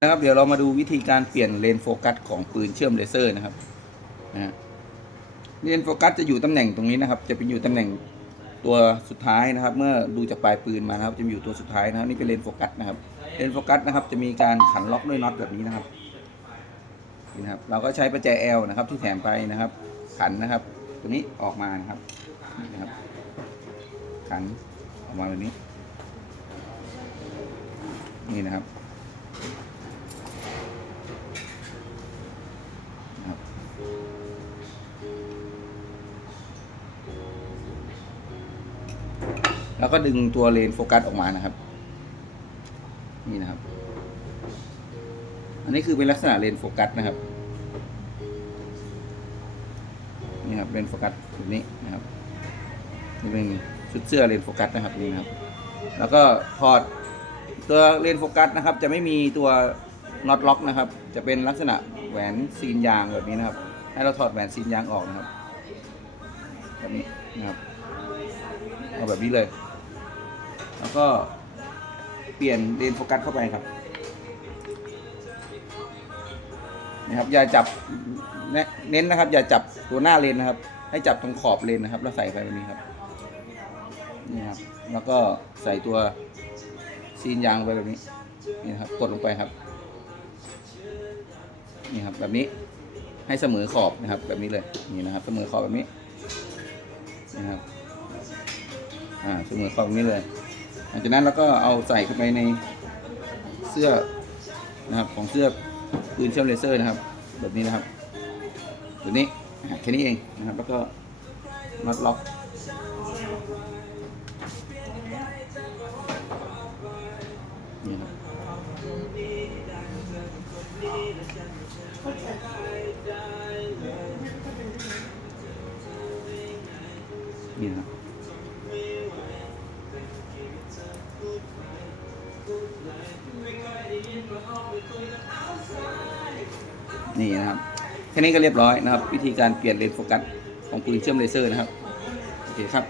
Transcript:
นะครับเดี๋ยวเรามาดูวิธีการเปลี่ยนเลนโฟกัสของปืนเชื่อมเลเซอร์นะครับนะฮะเลนโฟกัสจะอยู่ตำแหน่งตรงนี้นะครับ จะเป็นอยู่ตำแหน่งตัวสุดท้ายนะครับ เมื่อดูจากปลายปืนมานะครับ จะอยู่ตัวสุดท้ายนะครับนี่เป็นเลนโฟกัสนะครับเลนโฟกัสนะครับ จะมีการขันล็อกด้วยน็อตแบบนี้นะครับนี่นะครับ เราก็ใช้ประแจ L นะครับ ที่แถมไปนะครับ ขันนะครับ ตัวนี้ออกมานะครับนี่นะครับ ขันออกมาแบบนี้ นี่นะครับ แล้วก็ดึงตัวเลนส์โฟกัสออกมานะครับ นี่นะครับ อันนี้คือเป็นลักษณะเลนส์โฟกัสนะครับ นี่ครับเลนส์โฟกัสแบบนี้นะครับนี่เป็นชุดเสื้อเลนส์โฟกัสนะครับนี่นะครับแล้วก็ถอดตัวเลนส์โฟกัสนะครับ จะไม่มีตัวน็อตล็อกนะครับ จะเป็นลักษณะแหวนซีนยางแบบนี้นะครับ ให้เราถอดแหวนซีนยางออกนะครับ แบบนี้นะครับ เอาแบบนี้เลย แล้วก็เปลี่ยนเลนโฟกัสเข้าไปครับนะครับอย่าจับเน้นนะครับ อย่าจับตัวหน้าเลนนะครับ ให้จับตรงขอบเลนนะครับ แล้วใส่ไปแบบนี้ครับนี่ครับ แล้วก็ใส่ตัวซีนยางไปแบบนี้นี่ครับกดลงไปครับนี่ครับแบบนี้ให้เสมอขอบนะครับ แบบนี้เลยนี่นะครับ เสมอขอบแบบนี้นะครับอ่าเสมอขอบแบบนี้เลย หลังจากนั้นเราก็เอาใส่เข้าไปในเสื้อนะครับของเสื้อปืนเชื่อมเลเซอร์นะครับ แบบนี้นะครับตัวนี้แค่นี้เองนะครับ แล้วก็มัดล็อกนี่ครับนี่นะครับ นี่นะครับแค่นี้ก็เรียบร้อยนะครับ วิธีการเปลี่ยนเลนส์โฟกัสของปืนเชื่อมเลเซอร์นะครับ โอเคครับ